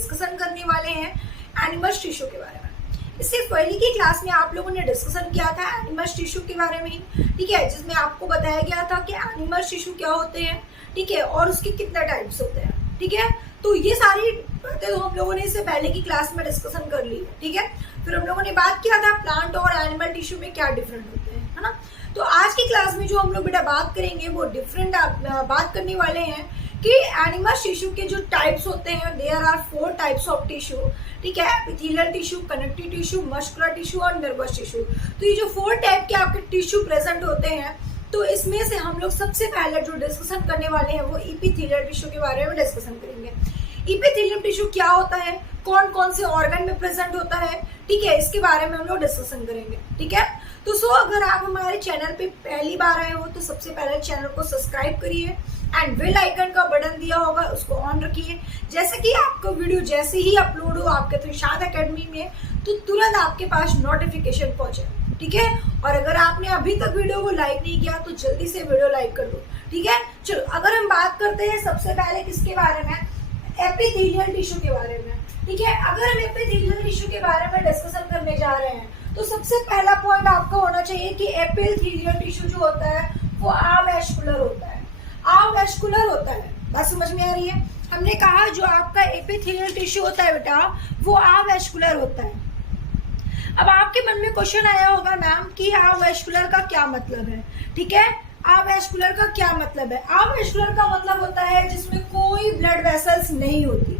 Discussion करने वाले हैं एनिमल्स टिश्यू के बारे में। इससे पहले की क्लास में आप लोगों ने डिस्कशन किया था एनिमल्स टिश्यू के बारे में, ठीक है, जिसमें आपको बताया गया था कि एनिमल्स टिश्यू क्या होते हैं, ठीक है, और उसके कितने टाइप्स होते हैं, ठीक है। तो ये सारी बातें तो हम लोगों ने इससे पहले की क्लास में डिस्कशन कर ली है, ठीक है। फिर हम लोगों ने बात किया था प्लांट और एनिमल टिश्यू में क्या डिफरेंट होते हैं, है ना। तो आज की क्लास में जो हम लोग बेटा बात करेंगे वो डिफरेंट बात करने वाले हैं कि एनिमल टिश्यू के जो टाइप्स होते हैं, there are 4 types of tissue, ठीक है, epithelial tissue, connective tissue, muscular tissue और नर्वस टिश्यू। तो ये जो 4 टाइप के आपके टिश्यू प्रेजेंट होते हैं, तो इसमें से हम लोग सबसे पहले जो डिस्कशन करने वाले हैं वो एपिथेलियल टिश्यू के बारे में डिस्कशन करेंगे। एपिथेलियल टिश्यू क्या होता है, कौन कौन से ऑर्गन में प्रेजेंट होता है, ठीक है, इसके बारे में हम लोग डिस्कशन करेंगे, ठीक है। तो अगर आप हमारे चैनल पे पहली बार आए हो तो सबसे पहले चैनल को सब्सक्राइब करिए एंड बेल आइकन का बटन दिया होगा उसको ऑन रखिए, जैसे कि आपका वीडियो जैसे ही अपलोड हो आपके त्रिशाद एकेडमी में तो तुरंत आपके पास नोटिफिकेशन पहुंचे, ठीक है। और अगर आपने अभी तक वीडियो को लाइक नहीं किया तो जल्दी से वीडियो लाइक कर दो, ठीक है। चलो अगर हम बात करते हैं सबसे पहले किसके बारे में, एपिथेलियल टिश्यू के बारे में, ठीक है। अगर हम एपिथेलियल टिश्यू के बारे में डिस्कशन करने जा रहे हैं तो सबसे पहला पॉइंट आपका होना चाहिए कि एपिथेलियल टिश्यू जो होता है वो अवैस्कुलर होता है, अवैस्कुलर होता है। बात समझ में आ रही है। हमने कहा जो आपका एपिथेलियल टिश्यू होता है बेटा वो अवैस्कुलर होता है। अब आपके मन में क्वेश्चन आया होगा मैम कि अवैस्कुलर का क्या मतलब है, ठीक है। अवैस्कुलर का क्या मतलब है, अवैस्कुलर का मतलब होता है जिसमें कोई ब्लड वेसल्स नहीं होती,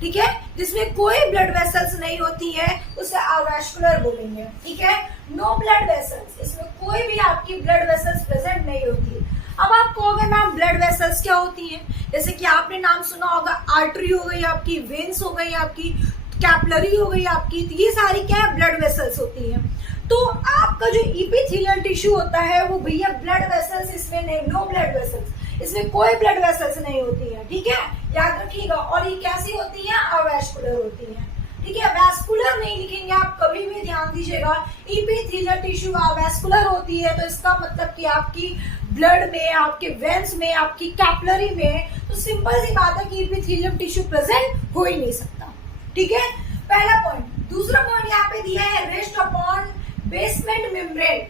ठीक है, जिसमें कोई ब्लड वेसल्स नहीं होती है उसे अवैस्कुलर बोलेंगे, ठीक है। नो ब्लड वेसल्स, इसमें कोई भी आपकी ब्लड वेसल्स प्रेजेंट नहीं होती। अब आप कहोगे मैम ब्लड वेसल्स क्या होती हैं, जैसे कि आपने नाम सुना होगा आर्टरी हो गई आपकी, वेन्स हो गई आपकी, कैपिलरी हो गई आपकी, तो ये सारी क्या है ब्लड वेसल्स होती हैं। तो आपका जो एपिथेलियल टिश्यू होता है वो भैया ब्लड वेसल्स इसमें नहीं, नो ब्लड वेसल्स, इसमें कोई ब्लड वेसल्स नहीं होती है, ठीक है, याद रखिएगा। और ये कैसी होती है, अवैस्कुलर होती है, ठीक है। वैस्कुलर नहीं लिखेंगे आप कभी भी, ध्यान दीजिएगा। एपिथेलियल टिश्यू अवैस्कुलर होती है तो इसका मतलब कि आपकी ब्लड में, आपके वेन्स में, आपकी कैपिलरी में, तो सिंपल सी बात है कि एपिथेलियल टिश्यू प्रेजेंट हो ही नहीं सकता, ठीक है, पहला पॉइंट। दूसरा पॉइंट यहाँ पे दिया है रेस्ट अपॉन बेसमेंट मेम्ब्रेन,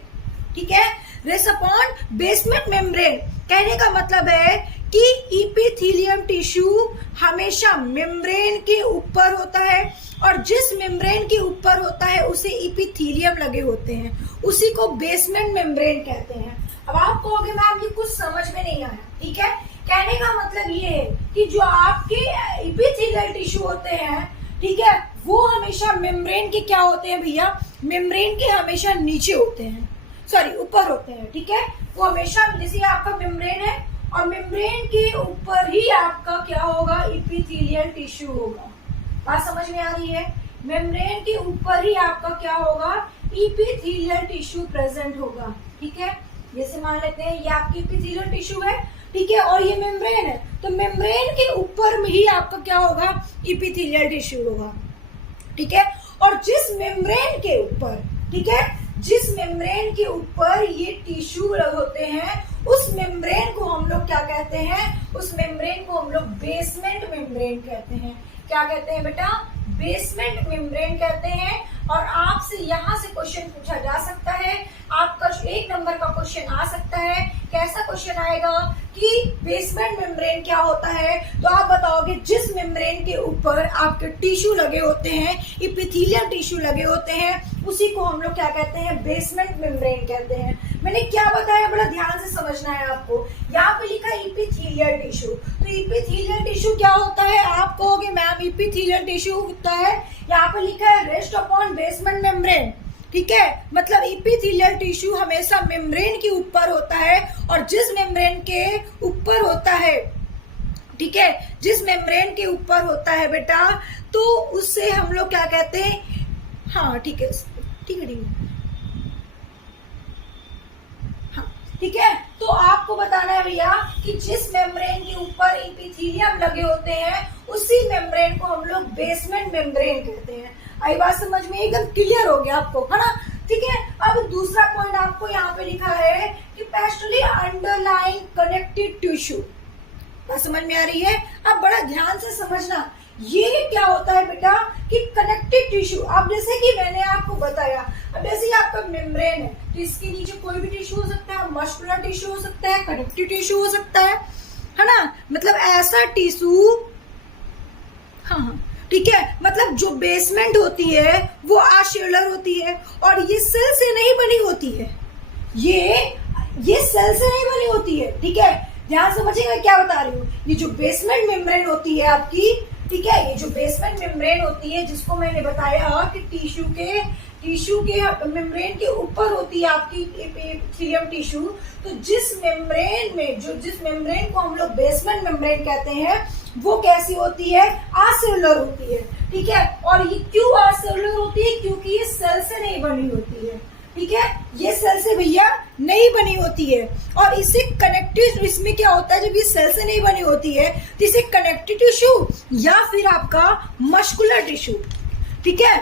ठीक है, रेस्ट अपॉन बेसमेंट मेम्ब्रेन। कहने का मतलब है कि एपिथेलियम टिश्यू हमेशा मेम्ब्रेन के ऊपर होता है और जिस मेम्ब्रेन के ऊपर होता है उसे एपिथेलियम लगे होते हैं, उसी को बेसमेंट मेम्ब्रेन कहते हैं। अब आप कहोगे मैम ये कुछ समझ में नहीं आया, ठीक है। कहने का मतलब ये है कि जो आपके एपिथेलियल टिश्यू होते हैं, ठीक है, वो हमेशा मेम्ब्रेन के क्या होते हैं भैया, मेम्ब्रेन के हमेशा नीचे होते हैं, सॉरी ऊपर होते हैं, ठीक है। वो हमेशा जैसे आपका मेम्ब्रेन है और मेम्ब्रेन के ऊपर ही आपका क्या होगा, एपिथेलियल टिश्यू होगा। बात समझ में आ रही है। मेम्ब्रेन के ऊपर ही आपका क्या होगा, एपिथेलियल टिश्यू प्रेजेंट होगा, ठीक है। जैसे मान लेते हैं ये आपकी एपिथेलियल टिश्यू है, ठीक है, और ये मेम्ब्रेन है, तो मेम्ब्रेन के ऊपर में ही आपका क्या होगा, एपिथेलियल टिश्यू होगा, ठीक है। और जिस मेम्ब्रेन के ऊपर, ठीक है, जिस मेम्ब्रेन के ऊपर ये टिश्यू होते हैं उस मेम्ब्रेन को हम लोग क्या कहते हैं, उस मेम्ब्रेन को हम लोग बेसमेंट मेम्ब्रेन कहते हैं। क्या कहते हैं बेटा, बेसमेंट मेम्ब्रेन कहते हैं। और आपसे यहाँ से क्वेश्चन पूछा जा सकता है, आपका 1 नंबर का क्वेश्चन आ सकता है। कैसा क्वेश्चन आएगा कि बेसमेंट मेम्ब्रेन क्या होता है, तो आप बताओगे जिस मेम्ब्रेन के ऊपर आपके टिश्यू लगे होते हैं, एपिथेलियल टिश्यू लगे होते हैं, उसी को हम लोग क्या कहते हैं, बेसमेंट मेम्ब्रेन कहते हैं। मैंने क्या बताया, बड़ा ध्यान से समझना है आपको। यहाँ पे लिखा है एपिथेलियल टिश्यू, तो एपिथेलियल टिश्यू क्या होता है, आप कहोगे मैम एपिथेलियल टिश्यू होता है, यहाँ पे लिखा है रेस्ट अपॉन बेसमेंट मेम्ब्रेन, ठीक है, मतलब एपिथेलियल टिश्यू हमेशा मेम्ब्रेन के ऊपर होता है और जिस मेम्ब्रेन के ऊपर होता है, ठीक है, जिस मेम्ब्रेन के ऊपर होता है बेटा तो उससे हम लोग क्या कहते हैं, हाँ ठीक है ठीक है ठीक है, हाँ ठीक है। तो आपको बताना है भैया कि जिस मेम्ब्रेन के ऊपर एपिथेलियम लगे होते हैं उसी मेम्ब्रेन को हम लोग बेसमेंट मेम्ब्रेन कहते हैं। आई बात समझ में, एकदम क्लियर हो गया आपको, है ना, ठीक है। अब दूसरा पॉइंट आपको यहाँ पे लिखा है कि पेस्टली अंडरलाइंग कनेक्टिव टिश्यू। बात समझ में आ रही है। अब बड़ा ध्यान से समझना, ये क्या होता है बेटा कि कनेक्टिव टिश्यू। अब जैसे कि मैंने आपको बताया, अब जैसे आपका मेम्ब्रेन है तो इसके नीचे कोई भी टिश्यू हो सकता है, मस्कुलर टिश्यू हो सकता है, कनेक्टिव टिश्यू हो सकता है ना। मतलब ऐसा टिश्यू, हाँ ठीक है, मतलब जो बेसमेंट होती है वो आशेलर होती है और ये सेल से नहीं बनी होती है, ये सेल से नहीं बनी होती है, ठीक है। ध्यान समझिएगा क्या बता रही हूँ। ये जो बेसमेंट मेम्ब्रेन होती है आपकी, ठीक है, ये जो बेसमेंट मेम्ब्रेन होती है जिसको मैंने बताया कि टिश्यू के मेम्ब्रेन के ऊपर होती है आपकी एपिथेलियम टिश्यू। तो जिस मेम्ब्रेन को हम लोग बेसमेंट मेम्ब्रेन कहते हैं वो कैसी होती है, आसेलुलर होती है, ठीक है। और ये क्यों आसेलुलर होती है, क्योंकि ये सेल से नहीं बनी होती है, ठीक है, ये सेल से भैया नहीं बनी होती है। और इसे कनेक्टिव, इसमें क्या होता है जब ये सेल से नहीं बनी होती है तो इसे कनेक्टिव टिश्यू या फिर आपका मस्कुलर टिश्यू, ठीक है,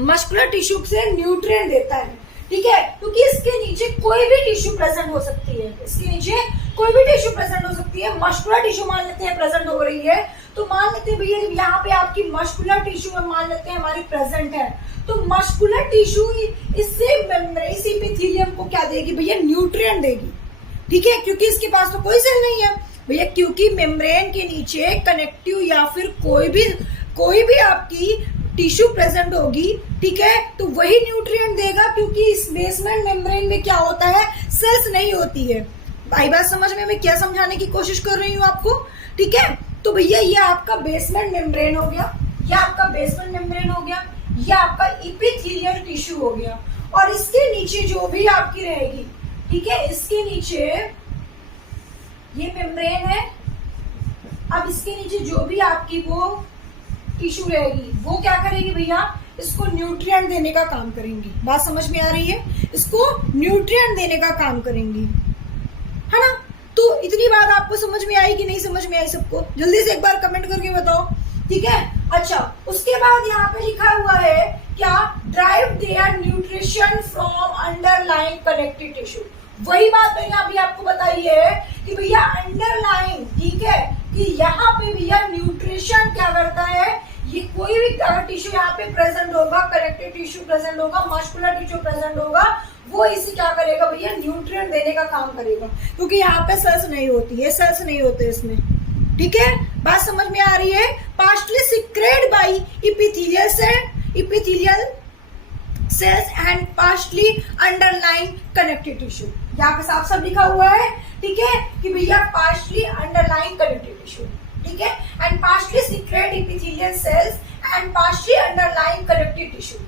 मस्कुलर टिश्यू से न्यूट्रिएंट देता है, ठीक है, क्योंकि इसके नीचे कोई भी टिश्यू प्रेजेंट हो सकती है, इसके नीचे कोई भी टिश्यू प्रेजेंट हो सकती है। मस्कुलर टिश्यू मान लेते हैं प्रेजेंट हो रही है, तो मान लेते हैं भैया यहाँ पे आपकी मस्कुलर टिश्यू में मान लेते हैं हमारी प्रेजेंट है, तो मस्कुलर टिश्यू इससे इस एपिथेलियम को क्या देगी भैया, न्यूट्रिएंट देगी, ठीक है, क्योंकि इसके पास तो कोई सेल नहीं है भैया, क्योंकि मेम्ब्रेन के नीचे कनेक्टिव या फिर कोई भी आपकी टिश्यू प्रेजेंट होगी, ठीक है, तो वही न्यूट्रिएंट देगा, क्योंकि इस बेसमेंट मेम्ब्रेन में क्या होता है, सेल्स नहीं होती है। भाई बात समझ में मैं क्या समझाने की कोशिश कर रही हूँ आपको, ठीक है। तो भैया ये आपका बेसमेंट मेम्ब्रेन हो गया, ये आपका बेसमेंट मेम्ब्रेन हो गया, ये आपका एपिथेलियल टिश्यू हो गया। और इसके नीचे जो भी आपकी रहेगी, ठीक है, इसके नीचे ये मेम्ब्रेन है, अब इसके नीचे जो भी आपकी वो टिश्यू रहेगी वो क्या करेगी भैया, इसको न्यूट्रिएंट देने का काम करेंगी। बात समझ में आ रही है, इसको न्यूट्रिएंट देने का काम करेंगी, है ना। तो इतनी बात आपको समझ में आई कि नहीं समझ में आई सबको, जल्दी से एक बार कमेंट करके बताओ, ठीक है। अच्छा, उसके बाद यहाँ पे लिखा हुआ है क्या, drive their nutrition from underline connective tissue. वही बात मैंने अभी आपको बताई है कि भैया अंडरलाइन, ठीक है, कि यहाँ पे भैया न्यूट्रिशन क्या करता है, ये कोई भी टिश्यू यहाँ पे प्रेजेंट होगा, कनेक्टिव टिश्यू प्रेजेंट होगा, मस्कुलर टिश्यू प्रेजेंट होगा, वो इसे क्या करेगा भैया, न्यूट्रिएंट देने का काम करेगा, क्योंकि यहाँ पे सेल्स नहीं होती है, सेल्स नहीं होते इसमें, ठीक है। बात समझ में आ रही है। Partially secrete by epithelial cells and partially underlying connective tissue. यहाँ पे साफ साफ लिखा हुआ है, ठीक है, कि भैया पार्शली अंडरलाइन कनेक्टिव टिश्यू, ठीक है, and partially secrete epithelial cells and partially underlying connective tissue,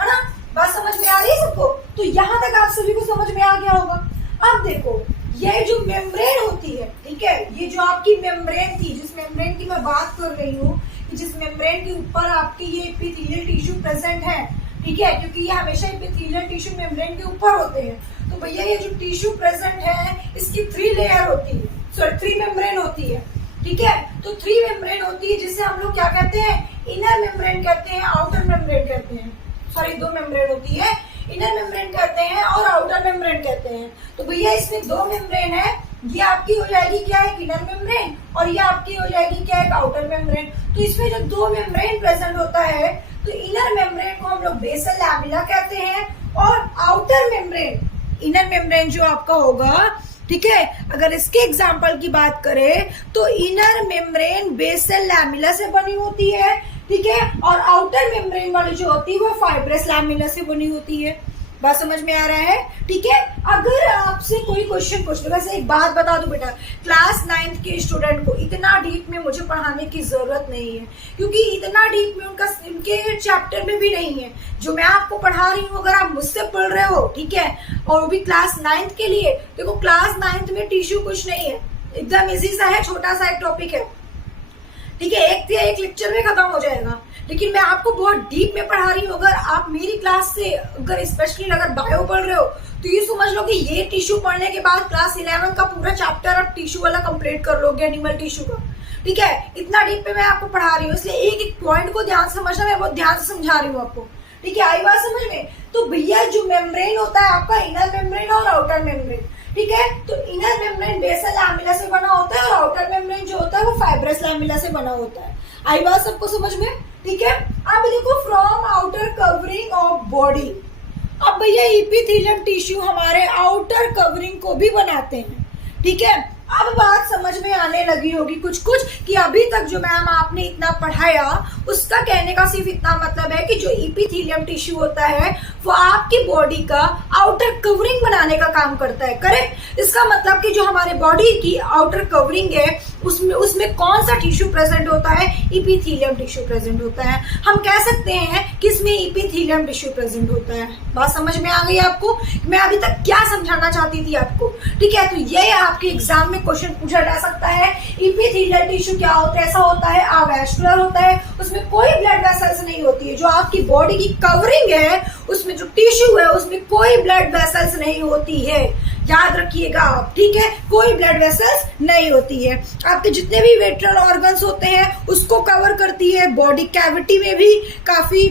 है ना। बात समझ में आ रही है सबको। तो यहाँ तक आप सभी को समझ में आ गया होगा। अब देखो, ये जो मेम्ब्रेन होती है, ठीक है, ये जो आपकी मेम्ब्रेन थी, जिस मेम्ब्रेन की मैं बात कर रही हूँ, जिस मेम्ब्रेन के ऊपर आपकी ये एपिथेलियल टिश्यू प्रेजेंट है, ठीक है, क्योंकि ये हमेशा एपिथेलियल टिश्यू मेम्ब्रेन के ऊपर होते हैं। तो भैया ये जो टिश्यू प्रेजेंट है इसकी 3 लेयर होती है, सॉरी 3 मेम्ब्रेन होती है, ठीक है। तो 3 मेम्ब्रेन होती है जिसे हम लोग क्या कहते हैं, इनर मेम्ब्रेन कहते हैं, आउटर मेम्ब्रेन कहते हैं, सॉरी 2 मेम्ब्रेन होती है, इनर मेम्ब्रेन कहते हैं और आउटर मेम्ब्रेन कहते हैं। तो भैया इसमें 2 मेम्ब्रेन है, ये आपकी हो जाएगी क्या है, इनर मेम्ब्रेन, और ये आपकी हो जाएगी क्या है, आउटर मेम्ब्रेन। तो इसमें जो 2 मेम्ब्रेन प्रेजेंट होता है, तो इनर मेम्ब्रेन को हम लोग बेसल लैमेला कहते हैं, और आउटर मेम्ब्रेन, इनर मेम्ब्रेन जो आपका होगा, ठीक है, अगर इसके एग्जाम्पल की बात करें तो इनर मेम्ब्रेन बेसल लैमेला से बनी होती है, ठीक है, और आउटर मेम्ब्रेन वाली जो होती है वो फाइब्रस लैमेला से बनी होती है। बात समझ में आ रहा है, ठीक है। अगर आपसे कोई क्वेश्चन पूछ लो, वैसे एक बात बता दो बेटा, क्लास 9th के स्टूडेंट को इतना डीप में मुझे पढ़ाने की जरूरत नहीं है, क्योंकि इतना डीप में उनके चैप्टर में भी नहीं है। जो मैं आपको पढ़ा रही हूँ, अगर आप मुझसे पढ़ रहे हो, ठीक है, और वो भी क्लास 9th के लिए, देखो क्लास 9th में टिश्यू कुछ नहीं है, एकदम इजी सा है, छोटा सा एक टॉपिक है, ठीक है, एक लेक्चर में खत्म हो जाएगा। लेकिन मैं आपको बहुत डीप में पढ़ा रही हूँ। अगर आप मेरी क्लास से अगर स्पेशली अगर बायो पढ़ रहे हो तो ये समझ लो कि ये टिश्यू पढ़ने के बाद क्लास 11 का पूरा चैप्टर आप टिश्यू वाला कंप्लीट कर लोगे, एनिमल टिश्यू का, ठीक है। इतना डीप में मैं आपको पढ़ा रही हूँ, इसलिए एक एक पॉइंट को ध्यान से समझना, मैं बहुत ध्यान से समझा रही हूँ आपको, ठीक है। आई बात समझ में। तो भैया जो मेम्ब्रेन होता है आपका, इनर मेम्ब्रेन और आउटर मेम्ब्रेन, ठीक है, तो इनर मेम्ब्रेन बेसल लैमेला से बना होता है और आउटर मेम्ब्रेन जो होता है वो फाइब्रस लैमेला से बना होता है। आई बात सबको समझ में? ठीक है, अब देखो from outer covering of body. अब भैया इपिथेलियम टिश्यू हमारे आउटर कवरिंग को भी बनाते हैं, ठीक है। अब बात समझ में आने लगी होगी कुछ कुछ कि अभी तक जो मैम आपने इतना पढ़ाया उसका कहने का सिर्फ इतना मतलब है कि जो इपिथेलियम टिश्यू होता है वो आपकी बॉडी का आउटर कवरिंग बनाने का काम करता है, करेक्ट। इसका मतलब कि जो हमारे बॉडी की आउटर कवरिंग है उसमें कौन सा टिश्यू प्रेजेंट होता है? इपिथेलियम टिश्यू प्रेजेंट होता है। हम कह सकते हैं कि इसमें इपिथेलियम टिश्यू प्रेजेंट होता है। बात समझ में आ गई आपको? मैं अभी तक क्या समझाना चाहती थी आपको, ठीक है। तो ये आपके एग्जाम में क्वेश्चन पूछा जा सकता है, इपिथेलियल टिश्यू क्या होता है? ऐसा होता है अवैस्कुलर होता है, उसमें कोई ब्लड वेसल्स नहीं होती है। जो आपकी बॉडी की कवरिंग है उसमें जो टिश्यू है उसमें कोई ब्लड वेसल्स नहीं होती है, याद रखिएगा आप, ठीक है। कोई ब्लड वेसल्स नहीं होती है। आपके जितने भी वेट्रल ऑर्गन्स होते हैं उसको कवर करती है। बॉडी कैविटी में भी काफी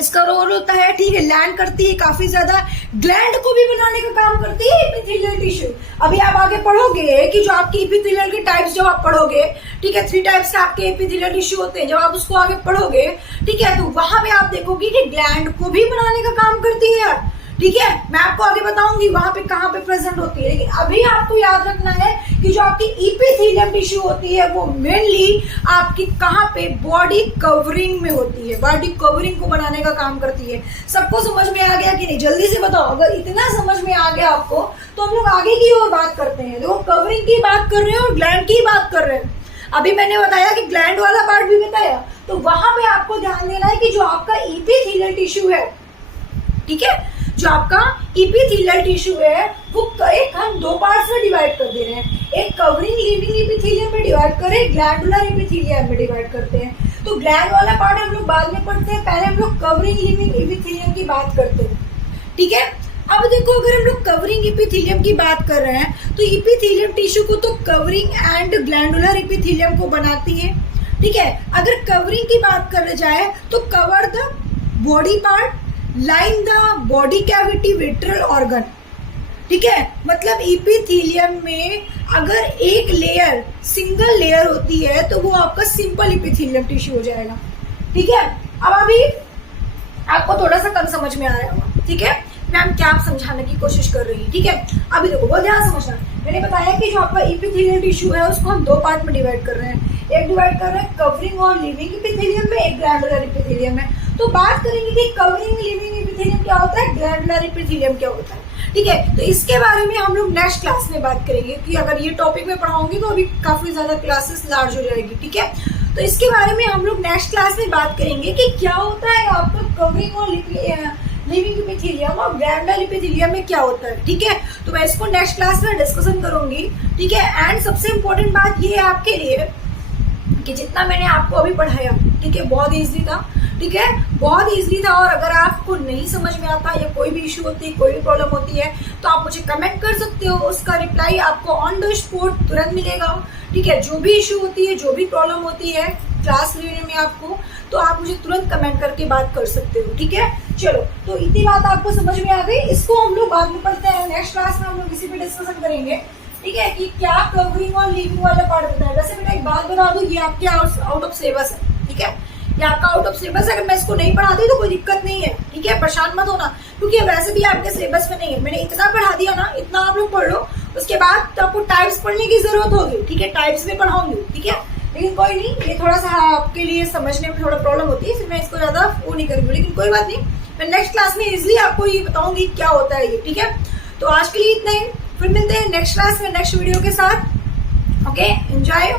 इसका रोल होता है, ठीक है। लैंड करती है काफी ज्यादा, ग्लैंड को भी बनाने का काम करती है इपिथेलियल टिश्यू। अभी आप आगे पढ़ोगे कि जो आपकी इपिथेलियल के टाइप्स जब आप पढ़ोगे, ठीक है, 3 टाइप्स के आपके इपिथेलियल टिश्यू होते हैं। जब आप उसको आगे पढ़ोगे, ठीक है, तो वहां पे आप देखोगे कि ग्लैंड को भी बनाने का काम करती है, ठीक है। मैं आपको आगे बताऊंगी वहां पे कहां पे प्रेजेंट होती है, लेकिन अभी आपको याद रखना है कि जो आपकी इपिथेलियम टिश्यू होती है वो मेनली आपकी कहां पे? बॉडी कवरिंग में होती है, बॉडी कवरिंग को बनाने का काम करती है। सबको समझ में आ गया कि नहीं? जल्दी से बताओ। अगर इतना समझ में आ गया आपको तो हम लोग आगे की और बात करते हैं। देखो कवरिंग की बात कर रहे हैं और ग्लैंड की बात कर रहे हैं। अभी मैंने बताया कि ग्लैंड वाला पार्ट भी बताया, तो वहां पे आपको ध्यान देना है कि जो आपका इपिथेलियल टिश्यू है, ठीक है, जो आपका इपिथेलियल टिश्यू है वो एक हम 2 पार्ट्स में डिवाइड कर दे रहे हैं। एक कवरिंग लिविंग इपिथेलियम में डिवाइड करें, ग्लैंडुलर इपिथेलियम में डिवाइड करते हैं। तो ग्लैंड वाला पार्ट हम लोग बाद में पढ़ते हैं, पहले हम लोग कवरिंग लिविंग इपिथेलियम की बात करते हैं, ठीक है। अब देखो अगर हम लोग कवरिंग इपिथेलियम की बात कर रहे हैं तो इपिथेलियम टिश्यू को तो कवरिंग एंड ग्लैंडुलर इपिथेलियम को बनाती है, ठीक है। अगर कवरिंग की बात कर जाए तो cover the body part, line the body cavity vitriol organ, ठीक है। मतलब इपिथेलियम में अगर एक लेयर सिंगल लेयर होती है तो वो आपका सिंपल इपिथेलियम टिश्यू हो जाएगा, ठीक है। अब अभी आपको थोड़ा सा कम समझ में आ रहा होगा, ठीक है। मैम क्या आप समझाने की कोशिश कर रही है, ठीक है। अभी देखो बहुत ध्यान समझना, मैंने बताया कि जो आपका इपिथेलियल टिश्यू है उसको हम 2 पार्ट में डिवाइड कर रहे हैं। एक डिवाइड कर रहे हैं कवरिंग और लिविंग इपिथेलियम में, एक ग्लैंडुलर इपिथेलियम में। तो बात करेंगे कि कवरिंग लिविंग इपिथेलियम क्या होता है, ग्लैंडुलर इपिथेलियम क्या होता है, ठीक है। तो इसके बारे में हम लोग नेक्स्ट क्लास में बात करेंगे कि अगर ये टॉपिक में पढ़ाऊंगी तो अभी काफी ज्यादा क्लासेस लार्ज हो जाएगी, ठीक है। तो इसके बारे में हम लोग नेक्स्ट क्लास में बात करेंगे कि क्या होता है आपका कवरिंग और लिविंग इपिथेलियम और ग्लैंडुलर इपिथेलियम में क्या होता है, ठीक है। तो मैं इसको नेक्स्ट क्लास में डिस्कशन करूंगी, ठीक है। एंड सबसे इम्पोर्टेंट बात ये है आपके लिए कि जितना मैंने आपको अभी पढ़ाया, ठीक है, बहुत इजी था, ठीक है, बहुत इजी था। और अगर आपको नहीं समझ में आता या कोई भी इशू होती है, कोई भी प्रॉब्लम होती है तो आप मुझे कमेंट कर सकते हो, उसका रिप्लाई आपको ऑन द स्पॉट तुरंत मिलेगा, ठीक है। जो भी इशू होती है, जो भी प्रॉब्लम होती है क्लास लेने में आपको, तो आप मुझे तुरंत कमेंट करके बात कर सकते हो, ठीक है। चलो, तो इतनी बात आपको समझ में आ गई। इसको हम लोग बाद में पढ़ते हैं, नेक्स्ट क्लास में हम लोग इसी पे डिस्कशन करेंगे, ठीक है, कि क्या कवरिंग और लिविंग वाला पार्ट होता है। वैसे बेटा एक बात बता दूं, ये आपके आउट ऑफ सिलेबस है, ठीक है, ये आपका आउट ऑफ सिलेबस है। अगर मैं इसको नहीं पढ़ाती तो कोई दिक्कत नहीं है, ठीक है, परेशान मत होना, क्योंकि वैसे भी आपके सिलेबस में नहीं है। मैंने इतना पढ़ा दिया ना, इतना आप लोग पढ़ लो, उसके बाद तो आपको टाइप्स पढ़ने की जरूरत होगी, ठीक है, टाइप्स में पढ़ाऊंगी, ठीक है। लेकिन कोई नहीं, ये थोड़ा सा आपके लिए समझने में थोड़ा प्रॉब्लम होती है, फिर मैं इसको ज्यादा वो नहीं करूंगी, लेकिन कोई बात नहीं, मैं नेक्स्ट क्लास में इजिली आपको ये बताऊंगी क्या होता है ये, ठीक है। तो आज के लिए इतना ही, फिर मिलते हैं नेक्स्ट क्लास में नेक्स्ट वीडियो के साथ। Okay, enjoy.